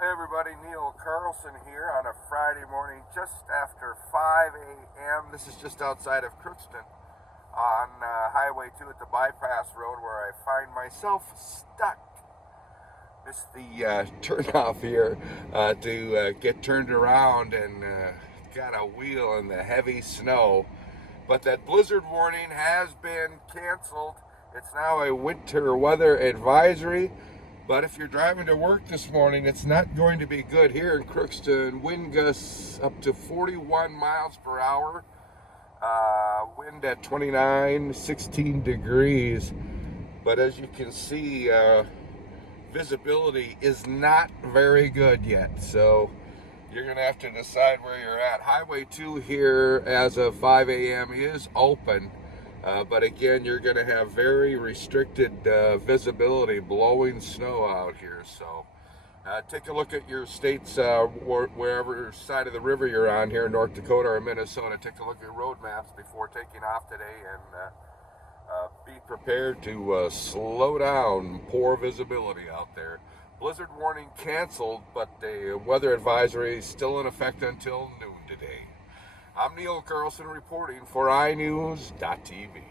Hey everybody, Neil Carlson here on a Friday morning just after 5 a.m. This is just outside of Crookston on Highway 2 at the bypass road where I find myself stuck. Missed the turnoff here to get turned around and got a wheel in the heavy snow. But that blizzard warning has been canceled. It's now a winter weather advisory. But if you're driving to work this morning, it's not going to be good here in Crookston. Wind gusts up to 41 miles per hour. Wind at 29, 16 degrees. But as you can see, visibility is not very good yet. So you're going to have to decide where you're at. Highway 2 here as of 5 a.m. is open. But again, you're going to have very restricted visibility, blowing snow out here. So take a look at your state's, wherever side of the river you're on here in North Dakota or Minnesota. Take a look at road maps before taking off today and be prepared to slow down. Poor visibility out there. Blizzard warning canceled, but the weather advisory is still in effect until noon today. I'm Neil Carlson reporting for iNews.TV.